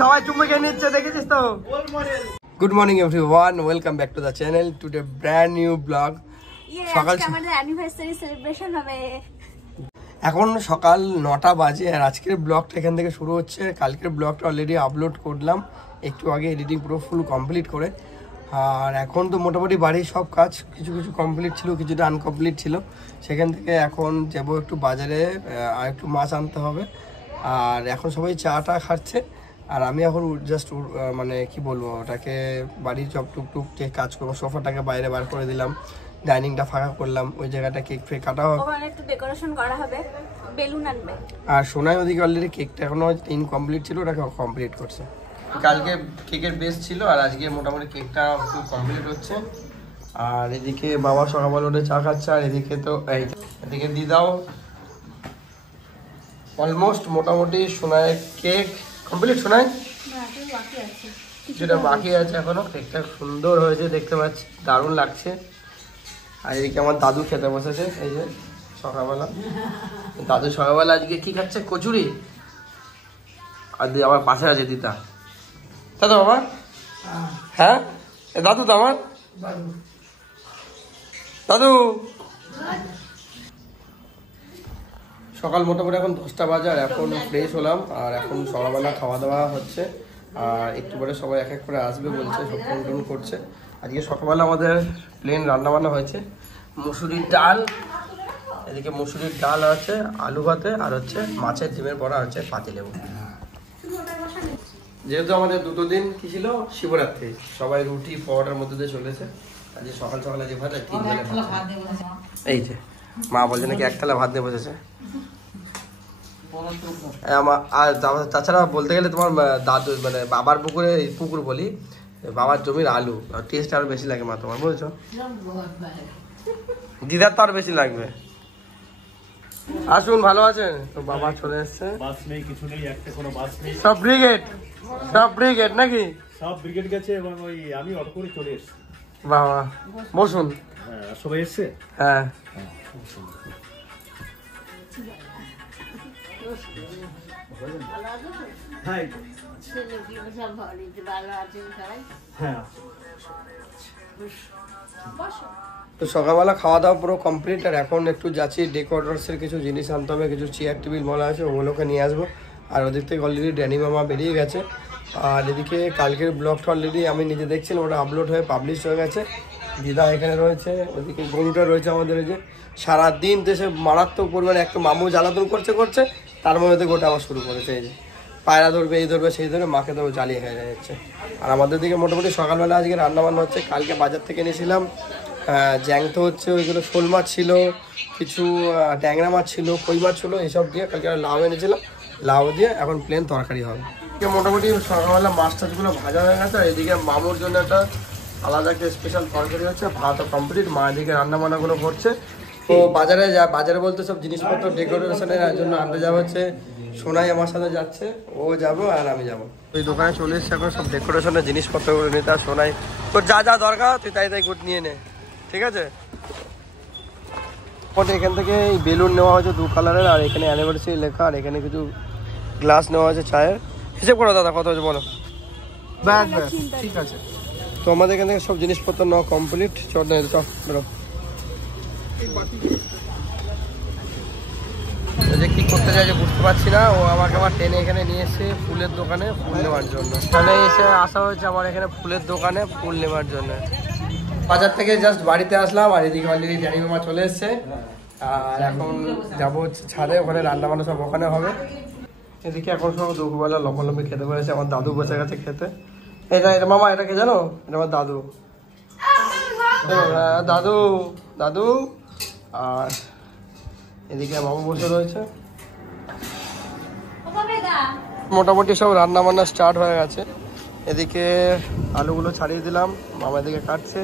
সবাই চুমু খেয়ে নিচ্ছে, দেখেছিস তো? Good morning everyone, welcome back to the channel, today brand new blog. সকাল আমাদের অ্যানিভার্সারি সেলিব্রেশন হবে। এখন সকাল 9টা বাজে আর আজকের ব্লগটা এখান থেকে শুরু হচ্ছে। কালকের ব্লগটা অলরেডি আপলোড করলাম একটু আগে, এডিটিং পুরো ফুল কমপ্লিট করে। আর এখন তো মোটামুটি বাড়ির সব কাজ কিছু কিছু কমপ্লিট ছিল, কিছুটা আনকমপ্লিট ছিল। সেখান থেকে এখন যাবো একটু বাজারে, আর একটু মাছ আনতে হবে। আর এখন সবাই চাটা খাচ্ছে আর আমি এখন জাস্ট মানে কি বলবো, ওটাকে বাড়ির সব টুকটুক কাজ করবো। সোফাটাকে বাইরে বার করে দিলাম, ডাইনিংটা ফাঁকা করলাম, ওই জায়গাটা কেক ফেক কাটা হবে, ওখানে একটু ডেকোরেশন করা হবে, বেলুন আনবে। আর সোনাই ওদিকে অলরেডি কেকটা এখনো ইনকমপ্লিট ছিল, ওটাকে কমপ্লিট করছে। কালকে কেকের বেস ছিল আর আজকে মোটামুটি কেকটা খুব কমপ্লিট হচ্ছে। আর এদিকে বাবা সকালবেলা উঠে চা খাচ্ছে, আর এদিকে তো এদিকে দিদাও অলমোস্ট মোটামুটি সোনাই কেক কমপ্লিট। সোনাই যেটা বাকি আছে এখনো, কেকটা সুন্দর হয়েছে দেখতে পাচ্ছি, দারুণ লাগছে। আর এদিকে আমার দাদু খেতে বসেছে, এই যে সকালবেলা দাদু সকালবেলা আজকে কি খাচ্ছে, কচুরি। আর আমার পাশে আছে দিদা, দাদা বাবা, হ্যাঁ দাদু তো আমার দাদু। সকাল মোটামুটি এখন 10টা বাজে আর এখন ফ্রেশ হলাম, আর এখন সকালবেলা খাওয়া দাওয়া হচ্ছে। আর একটু পরে সবাই এক এক করে আসবে বলছে, সব ফোন টোন করছে। আজকে সকালবেলা আমাদের প্লেন রান্নাবান্না হয়েছে, মুসুরির ডাল, এদিকে মুসুরির ডাল আছে, আলু ভাতে, আর হচ্ছে মাছের ডিমের বড়া, হচ্ছে পাতিলেবু। যেহেতু আমাদের দুটো দিন কি ছিল, শিবরাত্রি, সবাই রুটি পরোটার মধ্যে দিয়ে চলেছে। আজকে সকাল সকালে যে ভাত, 3 বেলা এই যে মা বলছে নাকি একতলা ভাত দিয়ে বসেছে। আর তাছাড়া বলতে গেলে তোমার দাদু মানে বাবার পুকুরে, পুকুর বলি, বাবার জমির আলু টেস্ট আরো বেশি লাগে মা তোমার, বলছো? দিদার তো আরো বেশি লাগবে। আসুন, ভালো আছেন তো? বাবা চলে এসছে, সব ব্রিগেড, সব ব্রিগেড নাকি? সব ব্রিগেড গেছে এবং ওই আমি অটো করে চলে এসেছি। বাবা বসুন। সবাই এসছে? হ্যাঁ। তো সকালবেলা খাওয়া দাওয়া পুরো কমপ্লিট, আর এখন একটু যাচ্ছি ডেকোরেটরসের কিছু জিনিস আনতে হবে, কিছু চেয়ার টেবিল বলা আছে, ওগুলোকে নিয়ে আসবো। আর ওদিক থেকে অলরেডি ড্যানি মামা বেরিয়ে গেছে। আর এদিকে কালকের ব্লগটা অলরেডি আমি নিজে দেখছিলাম, ওটা আপলোড হয়ে পাবলিশ হয়ে গেছে। দিদা এখানে রয়েছে, ওদিকে গরুটা রয়েছে আমাদের, ওই যে সারাদিন দেশে মারাত্মক পরিমাণে একটা মামু জ্বালাতন করছে, তার মধ্যে গোটা আবার শুরু করেছে। এই যে পায়রা ধরবে, এই ধরবে, সেই ধরবে, মাকে তো জ্বালিয়ে খেয়ে যাচ্ছে। আর আমাদের দিকে মোটামুটি সকালবেলা আজকে রান্নাবান্না হচ্ছে। কালকে বাজার থেকে এনেছিলাম জ্যাংতো হচ্ছে, ওইগুলো শোল মাছ ছিল, কিছু ট্যাংরা মাছ ছিল, কই মাছ ছিল, এইসব দিয়ে কালকে লাউ এনেছিলাম, লাউ দিয়ে এখন প্লেন তরকারি হবে। মোটামুটি সকালবেলা মাছ টাছগুলো ভাজা হয়ে গেছে। আর এদিকে মামুর জন্য একটা আলাদা একটা স্পেশাল তরকারি হচ্ছে, ভাত কমপ্লিট, মা এদিকে রান্নাবান্নাগুলো করছে। তো বাজারে বলতে সব জিনিসপত্র ডেকোরেশনের জন্য আনতে যাওয়া হচ্ছে। সোনাই আমার সাথে যাচ্ছে, ও যাবো আর আমি যাবো। ওই দোকানে চলে এসছে এখন সব ডেকোরেশনের জিনিসপত্রগুলো নিতে। আর সোনাই তোর যা যা দরকার তুই তাই গুড নিয়ে নে, ঠিক আছে? এখান থেকে এই বেলুন নেওয়া হয়েছে 2 কালারের, আর এখানে অ্যানিভার্সারি লেখা, আর এখানে কিছু গ্লাস নেওয়া হয়েছে চায়ের। হিসেব করো দাদা কত হয়েছে বলো। ব্যাস ঠিক আছে। তো আমাদের এখান থেকে সব জিনিসপত্র নেওয়া কমপ্লিট। চল বেরো। যে কি করতে চাইছে বুঝতে পারছি না, ও আমাকে আবার টেনে এখানে নিয়ে এসে ফুলের দোকানে ফুল নেওয়ার জন্য। এখানে এসে আসা হয়েছে আমার এখানে ফুলের দোকানে ফুল নেওয়ার জন্য। বাজার থেকে জাস্ট বাড়িতে আসলাম, আর এদিকে অলরেডি ড্যানি মামা চলে এসছে। আর এখন যাবো ছাদে, ওখানে রান্না বান্না সব ওখানে হবে। এদিকে এখন সব দুপুরবেলা লম্বালম্বি খেতে পেরেছে, আমার দাদু বসে গেছে খেতে। এটা মামা, এটা কে জানো? এটা আমার দাদু, দাদু দাদু। আর এদিকে মামা বসে রয়েছে। মোটামুটি সব রান্না বান্না স্টার্ট হয়ে গেছে। এদিকে আলুগুলো ছাড়িয়ে দিলাম, মামা এদিকে কাটছে,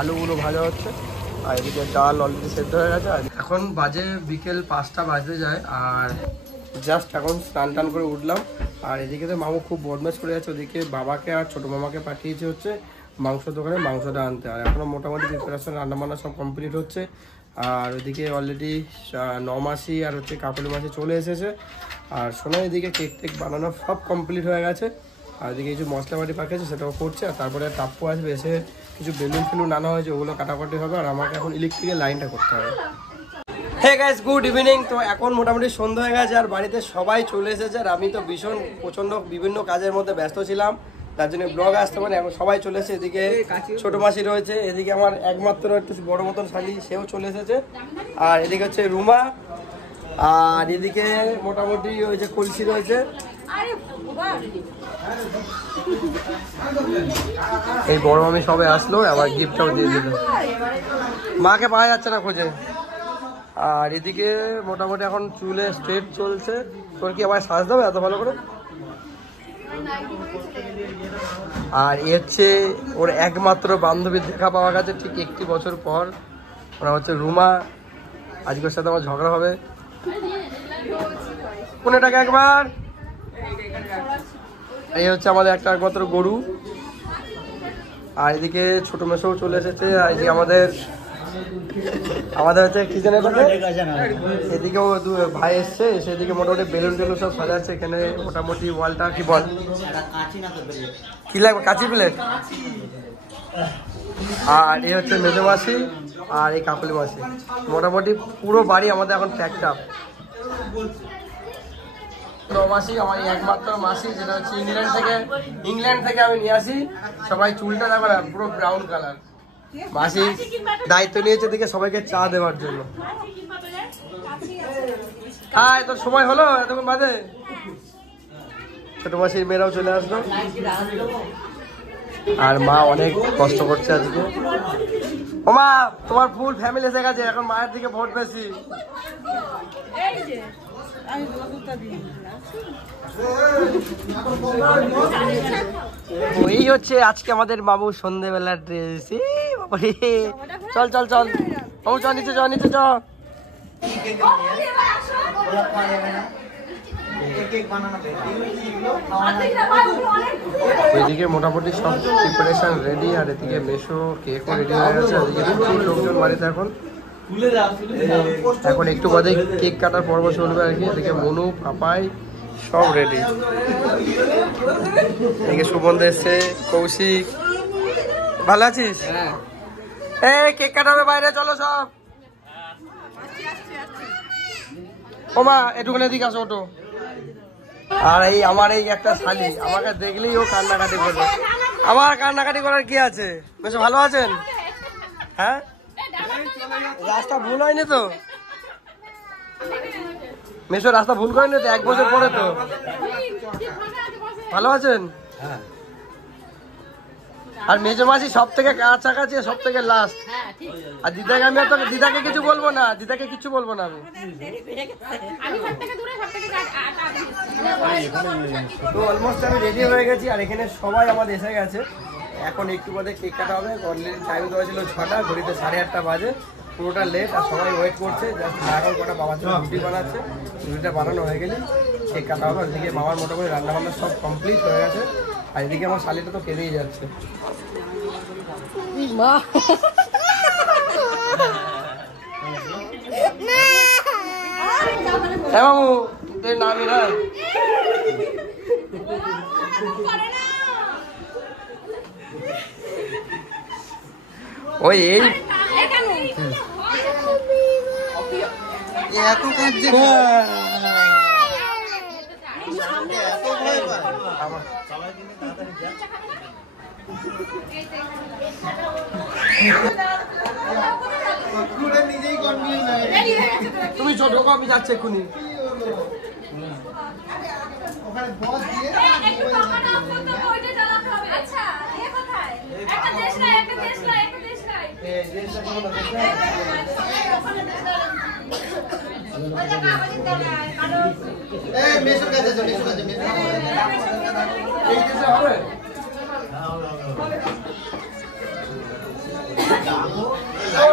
আলুগুলো ভাজা হচ্ছে। আর এদিকে ডাল অলরেডি সেদ্ধ হয়ে গেছে। এখন বাজে বিকেল 5টা বাজতে যায়, আর জাস্ট এখন স্নান টান করে উঠলাম। আর এদিকে তো মামু খুব বদমাশ করে যাচ্ছে, ওদিকে বাবাকে আর ছোটো মামাকে পাঠিয়েছে হচ্ছে মাংস দোকানে মাংসটা আনতে। আর এখনও মোটামুটি প্রিপারেশন রান্নাবান্না সব কমপ্লিট হচ্ছে। আর ওইদিকে অলরেডি 9 মাসি আর হচ্ছে কাকুলি মাসি চলে এসেছে। আর সোনা এদিকে কেক টেক বানানো সব কমপ্লিট হয়ে গেছে। আর এদিকে কিছু মশলাপাতি পাঠিয়েছে সেটাও করছে। আর তারপরে টাপ্পু আসবে, এসে কিছু বেলুন ফেলুন আনা হয়েছে, ওগুলো কাটাকাটি হবে। আর আমাকে এখন ইলেকট্রিকের লাইনটা করতে হবে। Hey guys, good evening. তো এখন মোটামুটি সন্ধ্যা হয়ে গেছে আর বাড়িতে সবাই চলে এসেছে। আর আমি তো প্রচণ্ড বিভিন্ন কাজের মধ্যে ব্যস্ত ছিলাম, তার জন্য ব্লগ আসতে পারে। এখন সবাই চলে এসেছে। এদিকে ছোট মাসি রয়েছে, এদিকে আমার একমাত্র একটু বড় মতন শালি, সেও চলে এসেছে। আর এদিকে হচ্ছে রুমা, আর এদিকে মোটামুটি ওই যে কলসি রয়েছে। এই বড় মামি সবে আসলো, আবার গিফটটাও দিয়ে দিল। মাকে পাওয়া যাচ্ছে না খোঁজে। আর এদিকে মোটামুটি এখন চুলে স্ট্রেট চলছে। তোর কি আবার সাজ দেবে এত ভালো করে? আর এ হচ্ছে ওর একমাত্র বান্ধবীর দেখা পাওয়া গেছে ঠিক 1 বছর পর। ওরা হচ্ছে রুমা। আজকের সাথে আমার ঝগড়া হবে। কোনটাকে একবার এই হচ্ছে আমাদের একটা একমাত্র গরু। আর এদিকে ছোট মেসোও চলে এসেছে। আর এদিকে আমাদের হচ্ছে কি জানে এদিকেও ভাই এসছে, সেদিকে মোটামুটি বেলুন টেলুন সব সাজাচ্ছে। এখানে মোটামুটি ওয়ালটা কি বল কি লাগবে, কাঁচি প্লেট। আর এই হচ্ছে মেজো মাসি আর এই কাকুলি মাসি। মোটামুটি পুরো বাড়ি আমাদের এখন প্যাকড আপ। মাসি আমার একমাত্র মাসি, যেটা হচ্ছে ইংল্যান্ড থেকে আমি নিয়ে আসি। সবাই চুলটা দেখো না, পুরো ব্রাউন কালার। মাসি দায়িত্ব নিয়েছে দিকে সবাইকে চা দেওয়ার জন্য। হ্যাঁ, তোর সময় হলো এতক্ষণ বাদে। ছোট মাসির মেয়েরাও চলে আসলো। আর মা অনেক কষ্ট করছে আজকে। ও মা, তোমার ফুল ফ্যামিলি এসে গেছে, এখন মায়ের দিকে ভোট বেশি। এই হচ্ছে আজকে আমাদের বাবু সন্ধ্যেবেলার ড্রেস। চল চল চল বাবু, চল নিচে, চল নিচে, চল। ওইদিকে মোটামুটি সব প্রিপারেশন রেডি। আর এদিকে মেশো কেকও রেডি হয়ে গেছে। এদিকে প্রচুর লোকজন বাড়িতে এখন একটু বাদে কেক কাটার পর্ব চলবে আর কি। এদিকে মনু পাপাই সব রেডি। এদিকে সুবন্ধ এসছে, কৌশিক। ভালো আছিস? এই কেক কাটাবে বাইরে, চলো সব। ও মা, একটুখানি এদিকে আসো, ওটো। আর এই আমার এই একটা শালি, আমাকে দেখলেই ও কান্নাকাটি করবে। আমার কান্নাকাটি করার কি আছে? বেশ ভালো আছেন? হ্যাঁ, রাস্তা ভুল হয়নি তো? মেশো রাস্তা ভুল করেনি তো? 1 বছর পরে তো। ভালো আছেন? আর মেজো মাসি সব থেকে কাছাকাছি, সব থেকে লাস্ট। আর দিদাকে আমি তো দিদাকে কিছু বলবো না, দিদাকে কিছু বলবো না আমি। তো অলমোস্ট আমি রেডি হয়ে গেছি। আর এখানে সবাই আমাদের এসে গেছে। এখন একটু বাদে কেক কাটা হবে। অলরেডি টাইম দেওয়া ছিল 6টা, ঘড়িতে 8:30 বাজে। পুরোটা লেট। আর সবাই ওয়েট করছে। জাস্ট এখন কটা বাবার জন্য রুটি বানাচ্ছে। রুটিটা বানানো হয়ে গেলে কেক কাটা হবে। এদিকে মামার মোটামুটি রান্নাবান্না সব কমপ্লিট হয়ে গেছে। আর এদিকে আমার শালিটা তো কেঁদেই যাচ্ছে। হ্যাঁ মামু, নামি না। ওই এই এত কাঁদছে। তুমি ছোট, আমি যাচ্ছি এক্ষুনি।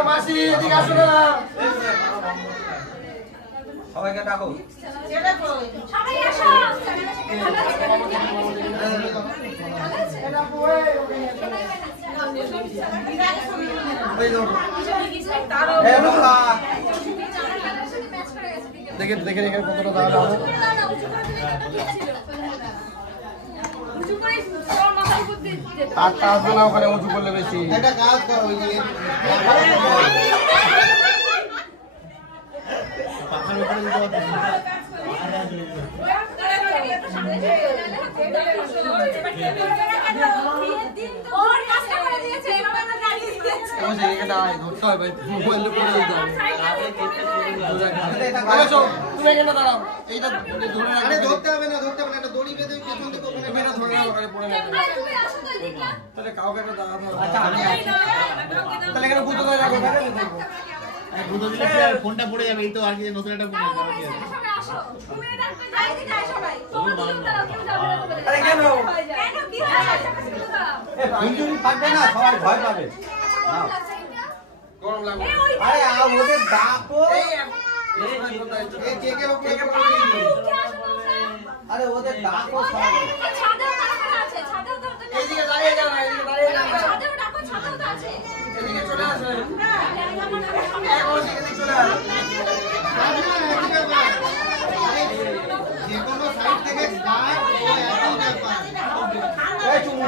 মাসি এদিকে আসো না। সবাইকে ডাকো। দেখে দেখে এখানে কতটা দাঁড়ানো হবে। তারটা আসবে না ওখানে উঁচু করলে বেশি। একটা কাজ করো ওই যে পাখার উপরে দিতে পারতেছি না। তুমি এখানে দাঁড়াও, এইটা ধরে আরে ধরতে হবে না, ধরতে হবে না, একটা দড়ি বেঁধে পেছন থেকে ওখানে তুমি এটা ধরে নাও, ওখানে পড়ে যাবে। তাহলে কাউকে একটা দাঁড়াতে হবে। তাহলে এখানে বুঝতে হবে রাখো, দেখো। দুটো দিলে কি আর ফোনটা পড়ে যাবে, এই তো আর কি নতুন একটা ফোন আছে। আরে কেন? ইঞ্জুরি থাকবে না, সবাই ভয় পাবে। গরম লাগবে। আরে ওদের ডাকো, আরে ওদের ডাকো সবাই। এইদিকে দাঁড়িয়ে যাও না, এইদিকে দাঁড়িয়ে যাও না। এদিকে চলে আসো। এদিকে চলে আসো। যে কোনো সাইড থেকে গায় ও একই ব্যাপার। এই চুমু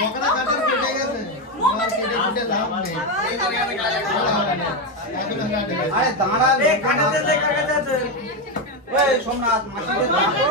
বকরা কাটার কেটে গেছে, তোমার কেটে কেটে লাভ নেই। এই জায়গাতে গায়ে এখনো কাটে গেছে। আরে দাঁড়া, কাকাতে আছে। ওই সোমনাথ মাসিদের ডাকো।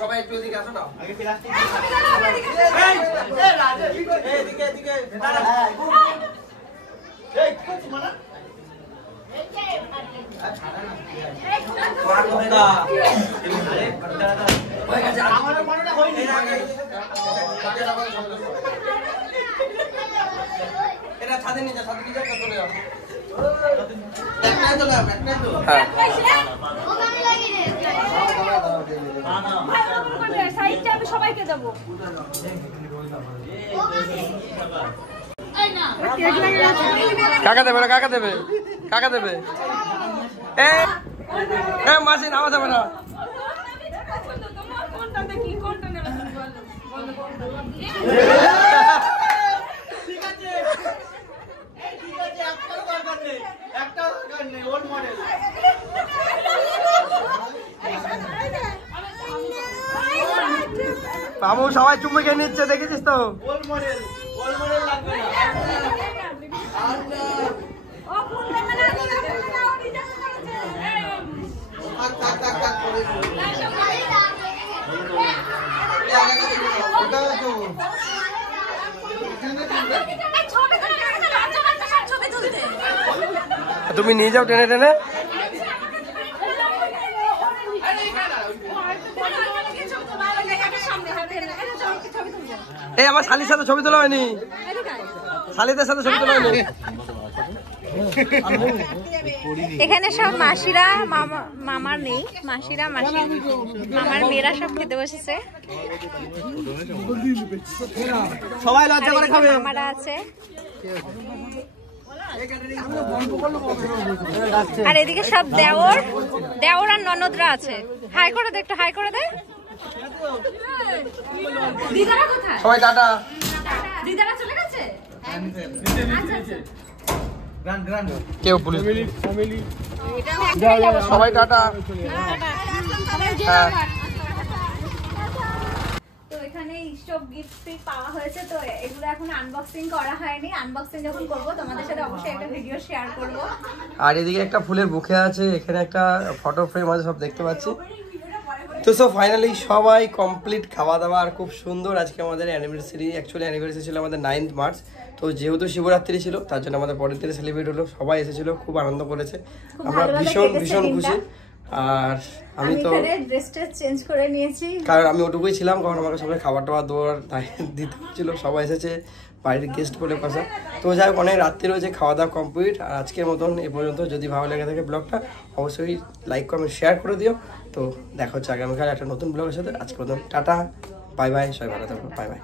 সবাই একটু এদিকে আসো না। এটা ছাদে নিয়ে যা, ছাদে নিয়ে যা, চলে যাও। সবাইকে দেবো। কাকা দেবে না, কাকা দেবে, কাকা দেবে। মাসি নামা যাবে না। বাবু সবাই চুমু খেয়ে নিচ্ছে, দেখেছিস তো? তুমি নিয়ে যাও টেনে টেনে। এই আমার শালির সাথে ছবি তোলা হয়নি, শালিদের সাথে ছবি তোলা হয়নি। এখানে সব মাসিরা, মামার নেই, মাসিরা মামার মেয়েরা সব খেতে বসেছে। সবাই লজ্জা করে খাবে। মামারা আছে, আর এদিকে সব দেওর আর ননদরা আছে। হাই করে দে, একটু হাই করে দে। দিদারা কোথায়? সবাই টাটা। দিদারা চলে গেছে। কেউ পুলিশ সবাই টাটা। তো এখানে সব গিফট পাওয়া হয়েছে, তো এগুলো এখন আনবক্সিং করা হয়নি। আনবক্সিং যখন করবো তোমাদের সাথে অবশ্যই একটা ভিডিও শেয়ার করবো। আর এদিকে একটা ফুলের বুকে আছে, এখানে একটা ফটো ফ্রেম আছে, সব দেখতে পাচ্ছি। তো সো ফাইনালি সবাই কমপ্লিট, খাওয়া দাওয়া আর খুব সুন্দর। আজকে আমাদের অ্যানিভার্সারি, অ্যাকচুয়ালি অ্যানিভার্সারি ছিল আমাদের 9th মার্চ। তো যেহেতু শিবরাত্রি ছিল তার জন্য আমাদের পরের দিনে সেলিব্রেট হলো, সবাই এসেছিলো, খুব আনন্দ করেছে, আমরা ভীষণ ভীষণ খুশি। আর আমি তো ড্রেসটা চেঞ্জ করে নিয়েছি, কারণ আমি ওটুকুই ছিলাম, কারণ আমাকে সবাই খাবার টাবার দেওয়ার দিতে ছিল, সবাই এসেছে বাড়ির গেস্ট বলে কথা। তো যাই হোক, অনেক রাত্রি রয়েছে, খাওয়া দাওয়া কমপ্লিট। আর আজকের মতন এ পর্যন্ত। যদি ভালো লেগে থাকে ব্লগটা অবশ্যই লাইক কমেন্ট শেয়ার করে দিও। তো দেখা হচ্ছে আগামীকাল একটা নতুন ব্লগের সাথে। আজকের মতন টাটা, বাই বাই, সবাই ভালো থাকো, বাই বাই।